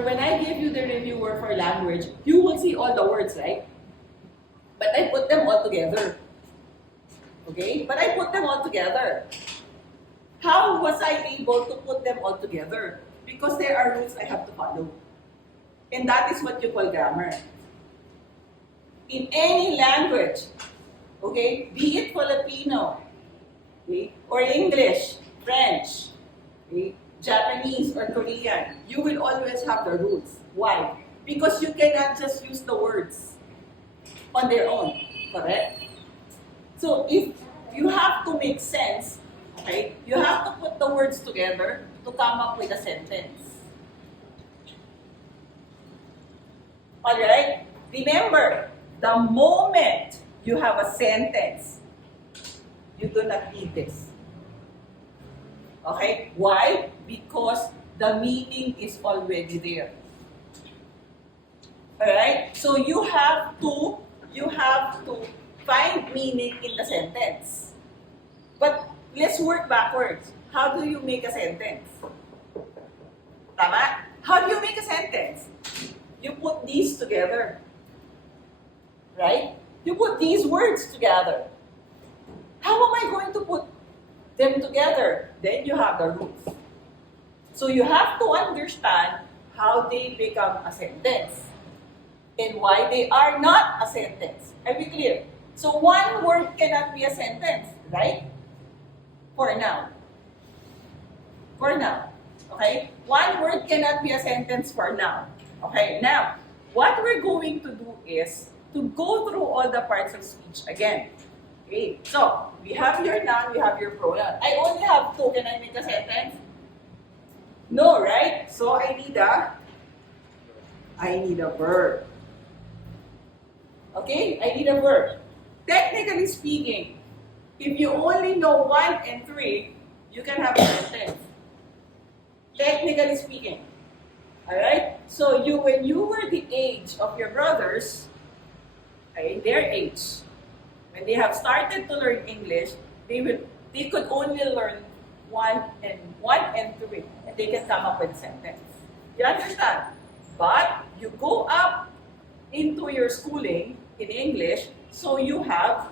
or when I give you the reviewer for language, you will see all the words, right? But I put them all together. Okay? But I put them all together. How was I able to put them all together? Because there are rules I have to follow. And that is what you call grammar. In any language, okay, be it Filipino, okay, or English, French, okay, Japanese, or Korean, you will always have the rules. Why? Because you cannot just use the words on their own, correct? So if you have to make sense, okay, you have to put the words together to come up with a sentence. Alright? Remember, the moment you have a sentence, you do not need this. Okay? Why? Because the meaning is already there. Alright? So you have to find meaning in the sentence. But let's work backwards. How do you make a sentence? Tama? How do you make a sentence? You put these together. Right? You put these words together. How am I going to put them together? Then you have the rules. So you have to understand how they become a sentence and why they are not a sentence. Are we clear? So one word cannot be a sentence, right? For now. For now. Okay? One word cannot be a sentence for now. Okay, now, what we're going to do is to go through all the parts of speech again. Okay, so, we have your noun, we have your pronoun. I only have two. Can I make a sentence? No, right? So, I need a verb. Okay, I need a verb. Technically speaking, if you only know 1 and 3, you can have a sentence. Technically speaking. Alright? So when you were the age of your brothers, okay, their age, when they have started to learn English, they could only learn 1 and 3, and they can come up with a sentence. You understand? But you go up into your schooling in English, so you have,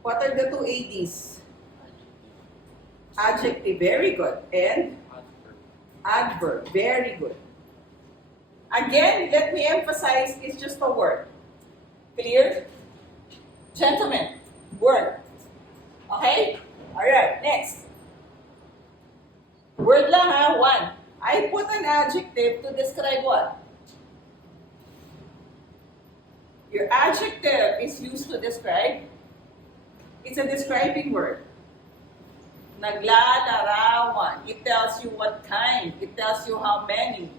what are the two ADs? Adjective, very good. And adverb, very good. Again, let me emphasize, it's just a word. Clear? Gentlemen, word. Okay? Alright, next. Word lang ha, 1. I put an adjective to describe what? Your adjective is used to describe. It's a describing word. Naglalarawan. It tells you what kind. It tells you how many.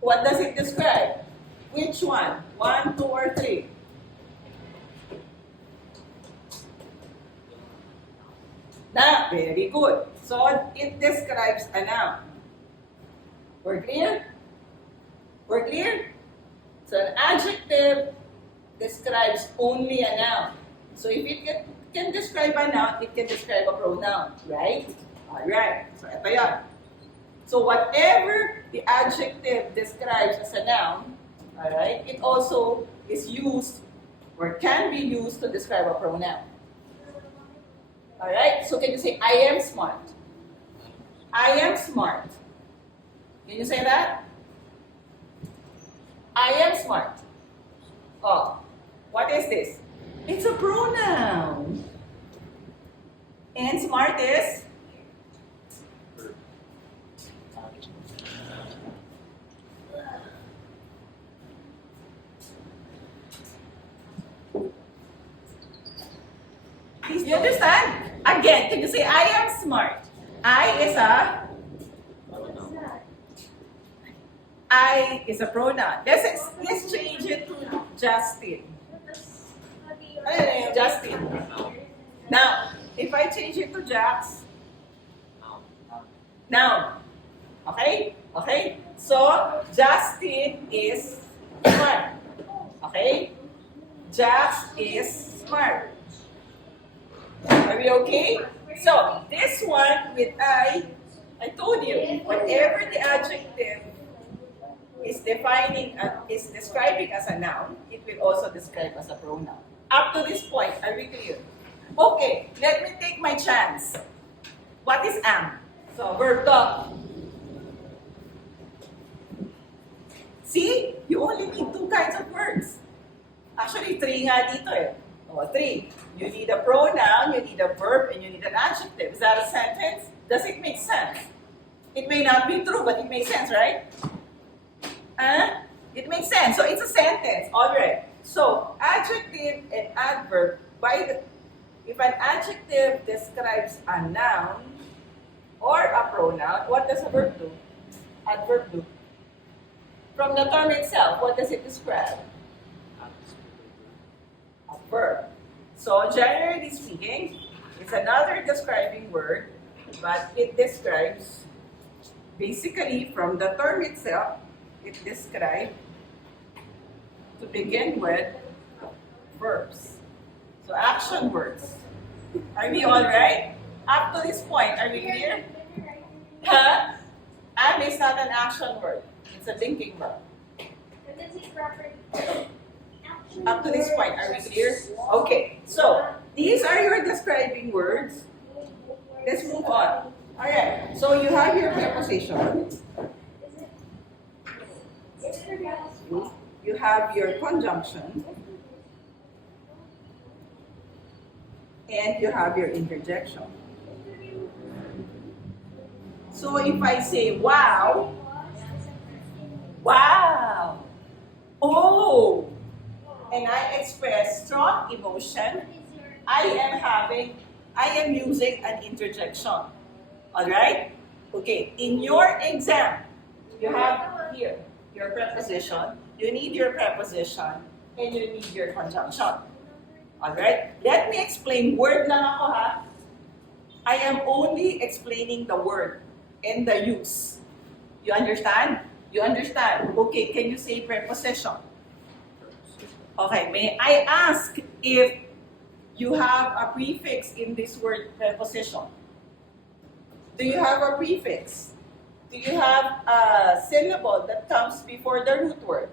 What does it describe? Which one? 1, 2, or 3? Na, very good. So it describes a noun. We're clear? We're clear? So an adjective describes only a noun. So if it can describe a noun, it can describe a pronoun, right? Alright, so ito yan. So whatever the adjective describes as a noun, alright, it also is used or can be used to describe a pronoun. Alright, so can you say, I am smart? I am smart. Can you say that? I am smart. Oh, what is this? It's a pronoun. And smart is? You understand? Again, can you say, I am smart? I is a pronoun. Let's change it to Justin. Justin. Now, if I change it to Jax, noun. Okay? Okay? So, Justin is smart. Okay? Jax is smart. Are we okay? So, this one with I I told you, whatever the adjective is describing as a noun, it will also describe as a pronoun. Up to this point, are we clear? Okay, let me take my chance. What is am? So, verb to. See? You only need two kinds of words. Actually, three nga dito eh. O, three. You need a pronoun, you need a verb, and you need an adjective. Is that a sentence? Does it make sense? It may not be true, but it makes sense, right? It makes sense. So, it's a sentence. Alright. So, adjective and adverb, if an adjective describes a noun or a pronoun, what does a verb do? Adverb do? From the term itself, what does it describe? A verb. So, generally speaking, it's another describing word, but it describes, basically, from the term itself, it describes, to begin with, verbs. So, action words. Are we all right? Up to this point, are we clear? Huh? Am is not an action word. It's a thinking verb. Up to this point, are we clear? Okay, so these are your describing words. Let's move on. Alright, so you have your preposition. You have your conjunction. And you have your interjection. So if I say wow, wow, oh, and I express strong emotion, I am using an interjection. Alright? Okay, in your exam, you have here your preposition, you need your preposition, and you need your conjunction. Alright? Let me explain. Word lang ako ha. I am only explaining the word and the use. You understand? You understand? Okay, can you say preposition? Okay, may I ask if you have a prefix in this word preposition? Do you have a prefix? Do you have a syllable that comes before the root word?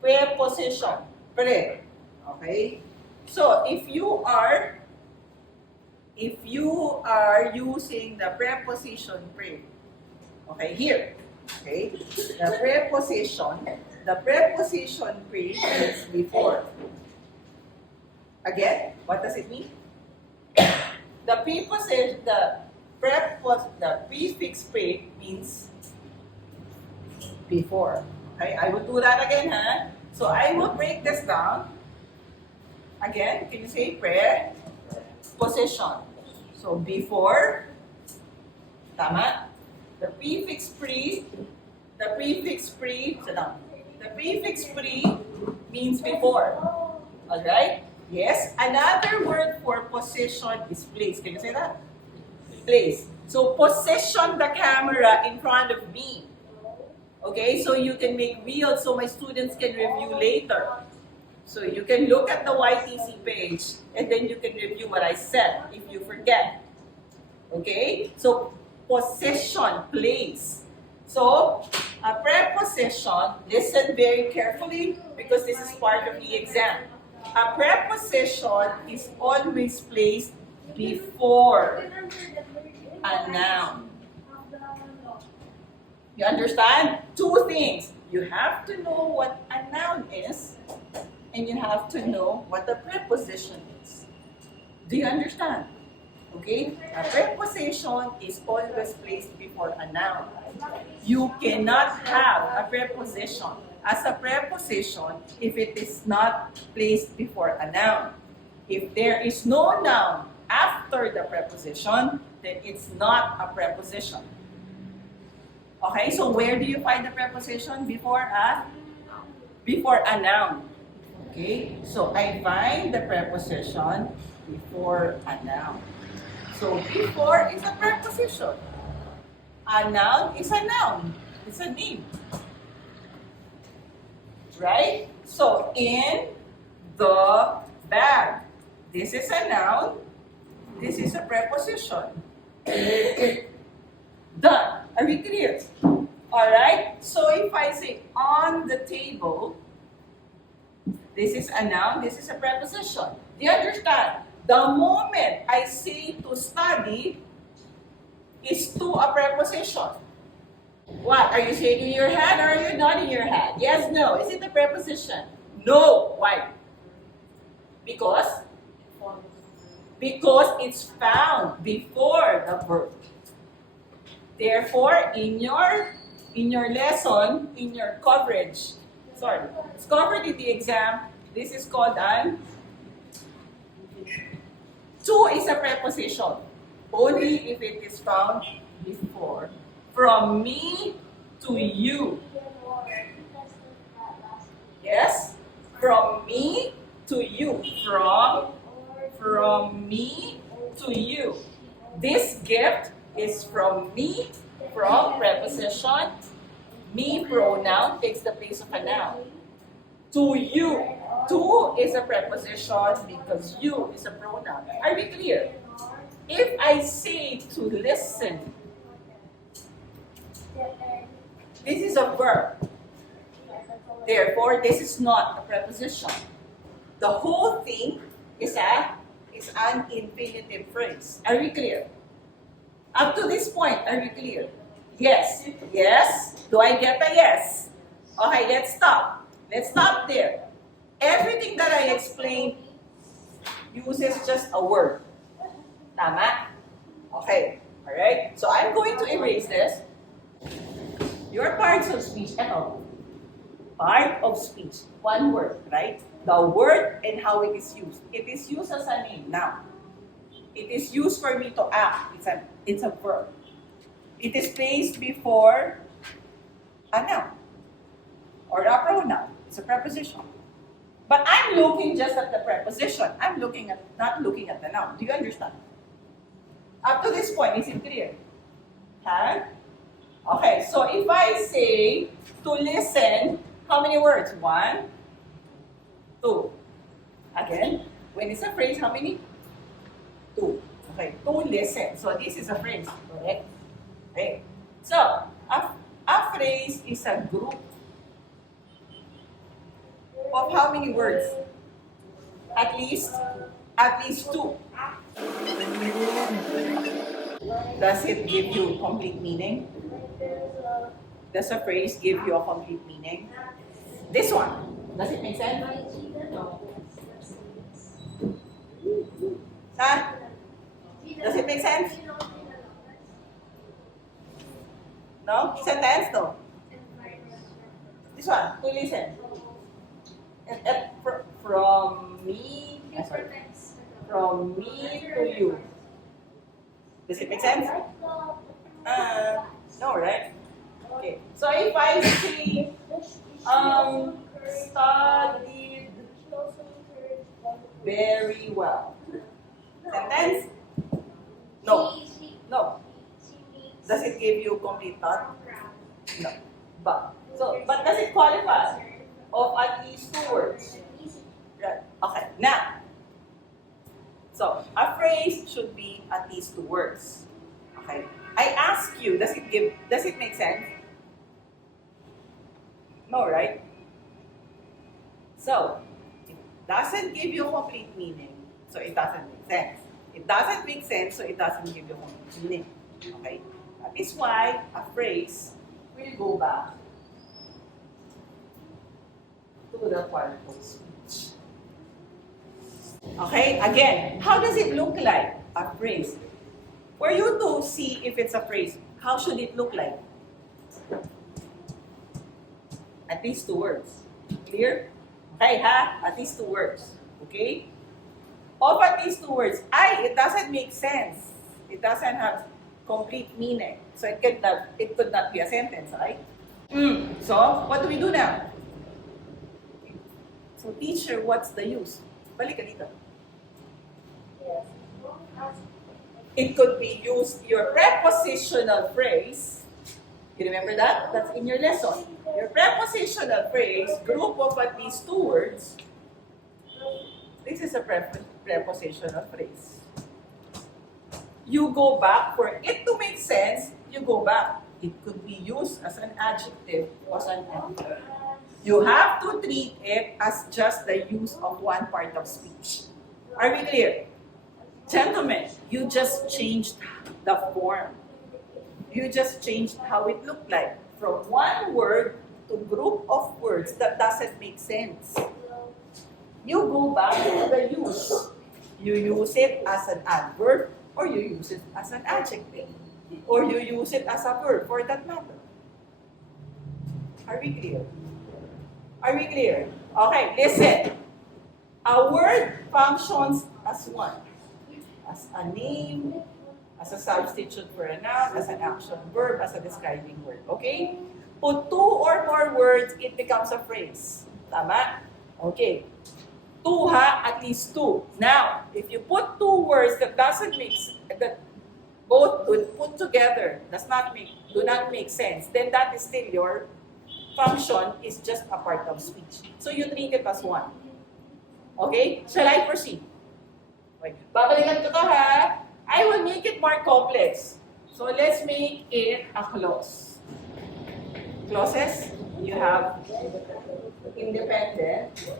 Preposition. Pre. Okay? So, if you are using the preposition pre, okay, here, okay, the preposition pre is before. Again, what does it mean? The prefix pre means before. Okay, I will do that again, huh? So I will break this down. Again, can you say preposition? So before, tama. The prefix pre means before. Alright? Yes. Another word for position is place. Can you say that? Place. So position the camera in front of me. Okay, so you can make reels so my students can review later. So you can look at the YTC page and then you can review what I said if you forget. Okay? So possession, place. So a preposition, listen very carefully because this is part of the exam. A preposition is always placed before a noun. You understand? Two things. You have to know what a noun is, and you have to know what the preposition is. Do you understand? Okay? A preposition is always placed before a noun. You cannot have a preposition as a preposition if it is not placed before a noun. If there is no noun after the preposition, then it's not a preposition. Okay, so where do you find the preposition? Before a noun. Okay, so I find the preposition before a noun. So before is a preposition. A noun is a noun. It's a name. Right? So in the bag. This is a noun. This is a preposition. Are we clear? Alright? So if I say on the table, this is a noun, this is a preposition. Do you understand? The moment I say to study is to a preposition. What? Are you shaking your head or are you nodding your head? Yes, no. Is it a preposition? No. Why? Because? Because it's found before the verb. Therefore, in your lesson, in your coverage, it's covered in the exam, this is called an to is a preposition. Only if it is found before. From me to you. Yes? From me to you. From me to you. This gift is from me, from preposition. Me pronoun takes the place of a noun. To you. To is a preposition because you is a pronoun. Are we clear? If I say to listen, this is a verb. Therefore, this is not a preposition. The whole thing is an infinitive phrase. Are we clear? Up to this point, are we clear? Yes. Yes. Do I get a yes? Okay, let's stop. Let's stop there. Everything that I explained uses just a word. Tama? Okay. Alright? So I'm going to erase this. Your parts of speech, eto. Part of speech. One word, right? The word and how it is used. It is used as a name now. It is used for me to act. It's a verb. It is placed before a noun or a pronoun. It's a preposition. But I'm looking just at the preposition. I'm not looking at the noun. Do you understand? Up to this point, is it clear? Huh? Okay, so if I say to listen, how many words? 1, 2. Again, when it's a phrase, how many? 2. Okay, to listen. So this is a phrase, correct? Okay. So, a phrase is a group of how many words? At least 2. Does it give you complete meaning? Does a phrase give you a complete meaning? This one, does it make sense? Huh? Does it make sense? No? Sentence? No. This one, to listen. From me to you. Does it make sense? No, right? Okay. So if I say, studied very well. Sentence? No. No. Does it give you complete thought? No. But does it qualify of at least 2 words? Right. Okay. Now, so a phrase should be at least 2 words. Okay. I ask you, does it make sense? No, right? So, it doesn't give you complete meaning, so it doesn't make sense. It doesn't make sense, so it doesn't give you complete meaning. Okay? That is why a phrase will go back to the part of speech. Okay? Again, how does it look like, a phrase? For you to see if it's a phrase, how should it look like? At least 2 words. Clear? Okay, ha? At least 2 words. Okay? Of at least 2 words. It doesn't make sense. It doesn't have complete meaning. So it could not be a sentence, right? So, what do we do now? So, teacher, what's the use? Balik ka dito. It could be used, your prepositional phrase. You remember that? That's in your lesson. Your prepositional phrase, group of at least 2 words. This is a prepositional phrase. You go back, for it to make sense, you go back. It could be used as an adjective or as an adverb. You have to treat it as just the use of one part of speech. Are we clear? Gentlemen, you just changed the form. You just changed how it looked like. From one word to group of words that doesn't make sense. You go back to the use. You use it as an adverb or you use it as an adjective. Or you use it as a verb for that matter. Are we clear? Are we clear? Okay, listen. A word functions as what? As a name, as a substitute for a noun, as an action verb, as a describing word. Okay? Put two or more words, it becomes a phrase. Tama? Okay. Two ha, at least two. Now, if you put two words that doesn't mix, that both put together do not make sense, then that is still your function is just a part of speech. So you treat it as one. Okay? Shall I proceed? Okay. Babalikan ko to ha. I will make it more complex. So let's make it a clause. Clauses, you have independent,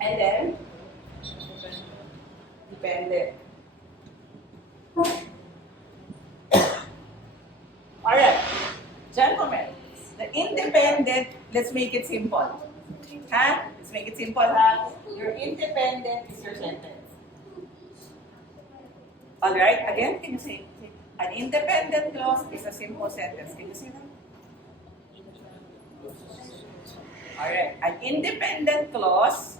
and then dependent. Alright, gentlemen, the independent, let's make it simple. Ha? Let's make it simple, ha? Your independent is your sentence. Alright, again, can you say, an independent clause is a simple sentence. Can you see that? Alright, an independent clause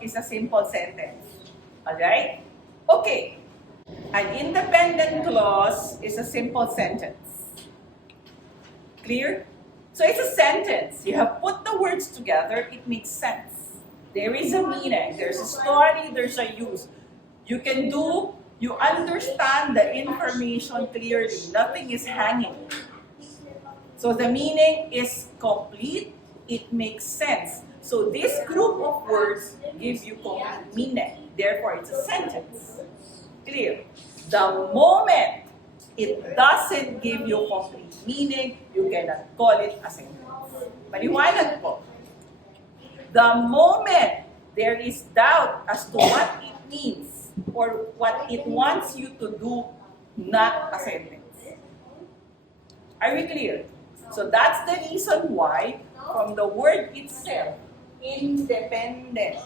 is a simple sentence. Alright? Okay. An independent clause is a simple sentence. Clear? So it's a sentence. You have put the words together, it makes sense. There is a meaning, there's a story, there's a use. You understand the information clearly. Nothing is hanging. So the meaning is complete, it makes sense. So this group of words gives you complete meaning. Therefore, it's a sentence. Clear? The moment it doesn't give you complete meaning, you cannot call it a sentence. Maliwanag po. The moment there is doubt as to what it means or what it wants you to do, not a sentence. Are we clear? So that's the reason why, from the word itself, independent,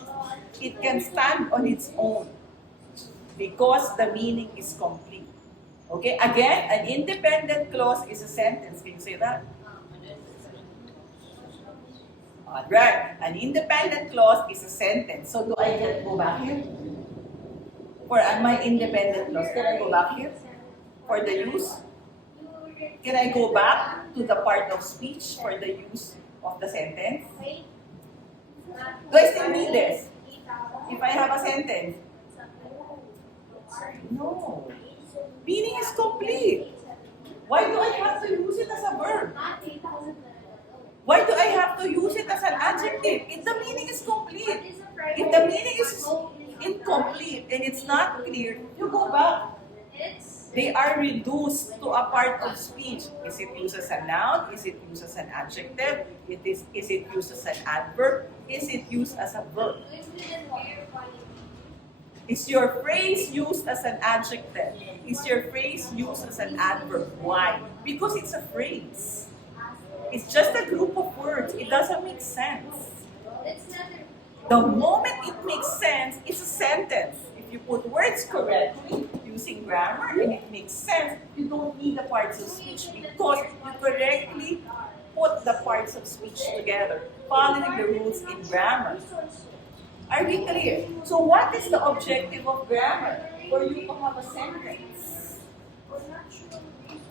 it can stand on its own because the meaning is complete. Okay, again, an independent clause is a sentence. Can you say that? Alright, an independent clause is a sentence. So do I get go back here? For my independent clause, can I go back here? For the use? Can I go back to the part of speech for the use of the sentence? Do I still need this? If I have a sentence? No. Meaning is complete. Why do I have to use it as a verb? Why do I have to use it as an adjective? If the meaning is complete. If the meaning is incomplete and it's not clear, you go back. They are reduced to a part of speech. Is it used as a noun? Is it used as an adjective? Is it used as an adverb? Is it used as a verb? Is your phrase used as an adjective? Is your phrase used as an adverb? Why? Because it's a phrase. It's just a group of words. It doesn't make sense. The moment it makes sense, it's a sentence. If you put words correctly, using grammar, and it makes sense, you don't need the parts of speech because you correctly put the parts of speech together, following the rules in grammar. Are we clear? So what is the objective of grammar? For you to have a sentence.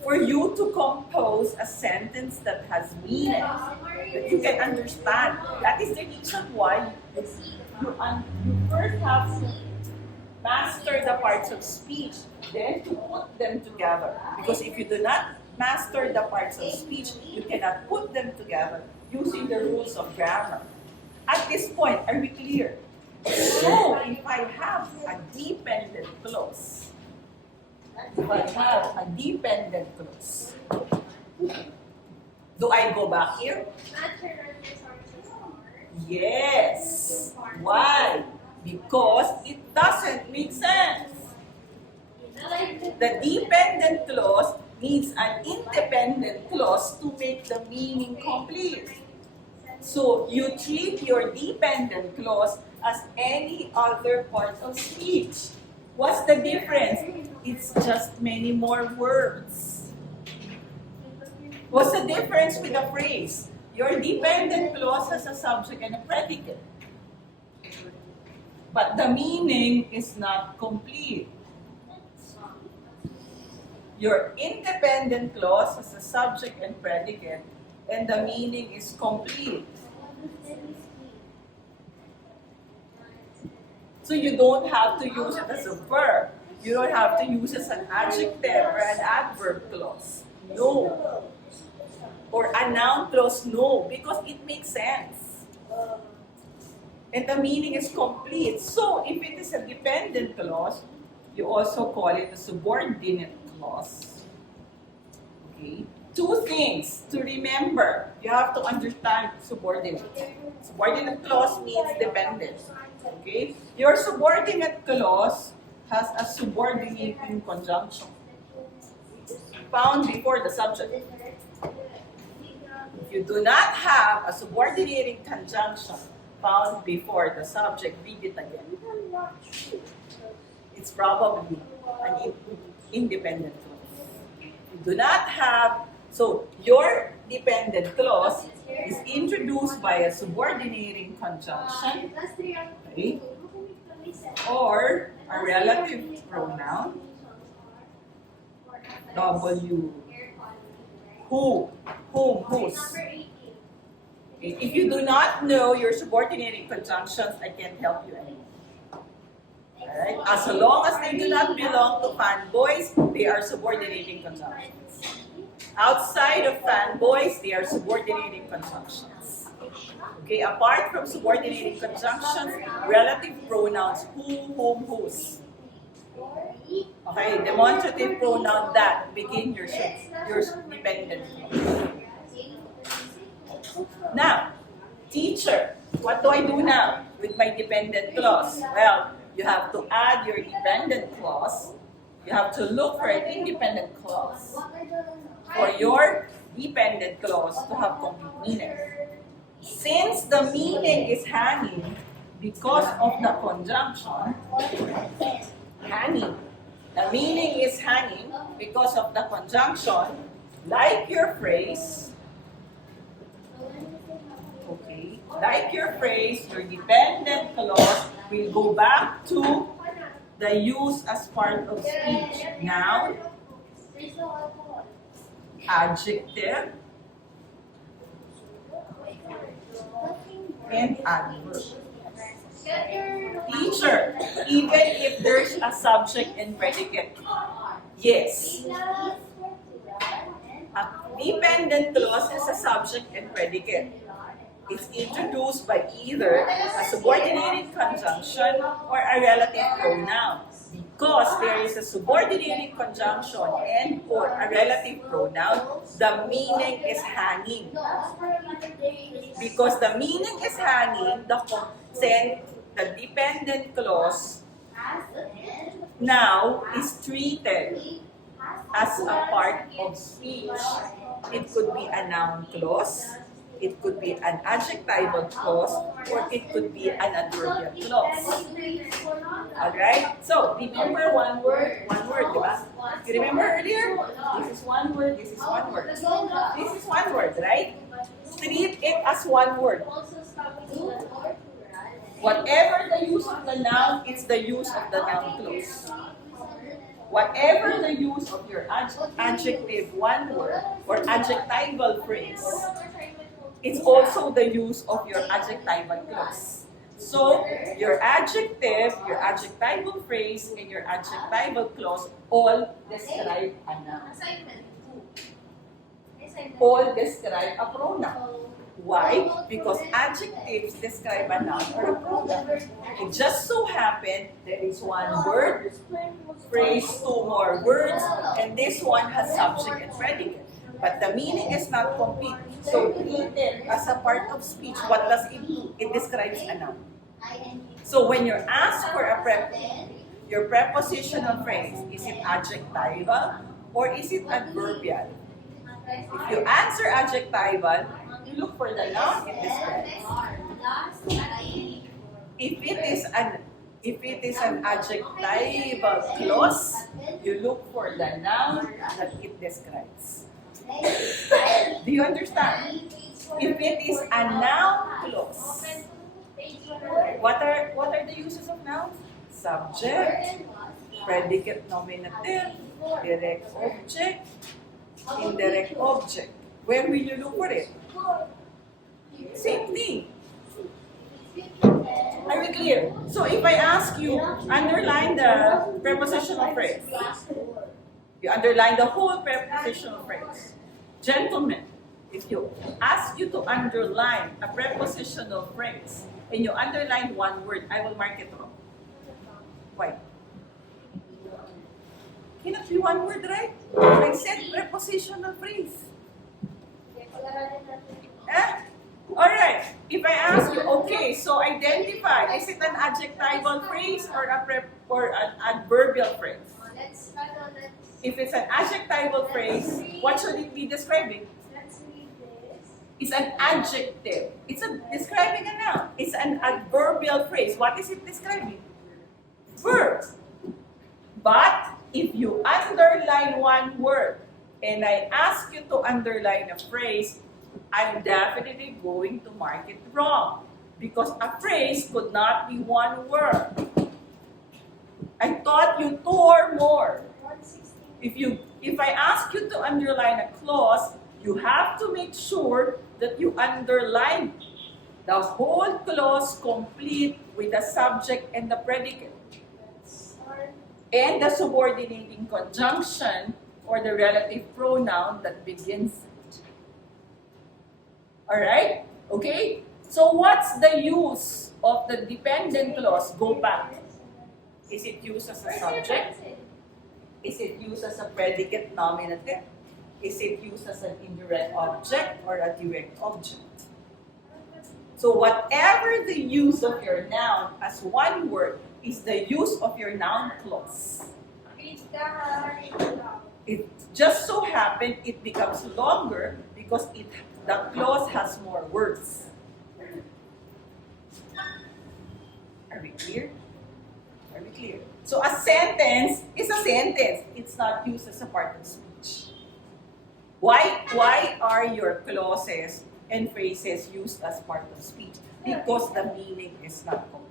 For you to compose a sentence that has meaning, that you can understand. That is the reason why you first have to master the parts of speech, then to put them together. Because if you do not master the parts of speech, you cannot put them together using the rules of grammar. At this point, are we clear? So, if I have a dependent clause, if I have a dependent clause. Do I go back here? Natural resources are. Yes. Why? Because it doesn't make sense. The dependent clause needs an independent clause to make the meaning complete. So you treat your dependent clause as any other part of speech. What's the difference? It's just many more words. What's the difference with a phrase? Your dependent clause has a subject and a predicate. But the meaning is not complete. Your independent clause has a subject and predicate, and the meaning is complete. So you don't have to use it as a verb. You don't have to use it as an adjective or an adverb clause. No. Or a noun clause, no, because it makes sense. And the meaning is complete. So if it is a dependent clause, you also call it a subordinate clause. Okay? Two things to remember. You have to understand subordinate. Subordinate clause means dependent. Okay? Your subordinate clause has a subordinating conjunction found before the subject. If you do not have a subordinating conjunction found before the subject, read it again. It's probably an independent clause. You do not have, so your dependent clause is introduced by a subordinating conjunction, okay, or a relative pronoun, W, who, whom, whose. If you do not know your subordinating conjunctions, I can't help you anymore. Alright? As long as they do not belong to fanboys, they are subordinating conjunctions. Outside of fanboys, they are subordinating conjunctions. Okay, apart from subordinating conjunctions, relative pronouns who, whom, whose. Okay, demonstrative pronoun that begin your dependent clause. Now, teacher, what do I do now with my dependent clause? Well, you have to add your dependent clause. You have to look for an independent clause for your dependent clause to have complete meaning. Since the meaning is hanging because of the conjunction, hanging. The meaning is hanging because of the conjunction, like your phrase, okay, like your phrase, your dependent clause will go back to the use as part of speech. Noun, adjective, and adverb. Teacher, even if there's a subject and predicate, yes. A dependent clause is a subject and predicate. It's introduced by either a subordinating conjunction or a relative pronoun. Because there is a subordinating conjunction and or a relative pronoun, the meaning is hanging. Because the meaning is hanging, the dependent clause now is treated as a part of speech. It could be a noun clause, it could be an adjectival clause, or it could be an adverbial clause. Alright? So, remember one word, diba? You remember earlier? This is one word, this is one word. This is one word, right? Treat it as one word. Whatever the use of the noun, it's the use of the noun clause. Whatever the use of your adjective one word or adjectival phrase, it's also the use of your adjectival clause. So, your adjective, your adjectival phrase, and your adjectival clause all describe a noun. All describe a pronoun. Why? Because adjectives describe a noun or a pronoun. It just so happened there is one word, phrase, two more words, and this one has subject and predicate. But the meaning is not complete. So treat it as a part of speech. What does it do? It describes a noun. So when you're asked for your prepositional phrase, is it adjectival or is it adverbial? If you answer adjectival, you look for the noun it describes. If it is an adjectival clause, you look for the noun that it describes. Do you understand? If it is a noun clause, what are the uses of nouns? Subject, predicate nominative, direct object, indirect object. Where will you look for it? Same thing. Are we clear? So if I ask you, underline the prepositional phrase. You underline the whole prepositional phrase. Gentlemen, if you ask you to underline a prepositional phrase and you underline one word, I will mark it wrong. Why? Cannot be one word, right? I said prepositional phrase. Alright, if I ask you, okay, so identify, is it an adjectival phrase or an adverbial phrase? If it's an adjectival phrase, what should it be describing? It's an adjective. It's describing a noun. It's an adverbial phrase. What is it describing? Verb. But if you underline one word and I ask you to underline a phrase, I'm definitely going to mark it wrong because a phrase could not be one word. I taught you two or more. If I ask you to underline a clause, you have to make sure that you underline the whole clause complete with the subject and the predicate and the subordinating conjunction or the relative pronoun that begins it. Alright? Okay? So what's the use of the dependent clause? Go back. Is it used as a subject? Is it used as a predicate nominative? Is it used as an indirect object or a direct object? So whatever the use of your noun as one word is the use of your noun clause. It just so happened it becomes longer because the clause has more words. Are we clear? Are we clear? So a sentence is a sentence. It's not used as a part of speech. Why are your clauses and phrases used as part of speech? Because the meaning is not complete.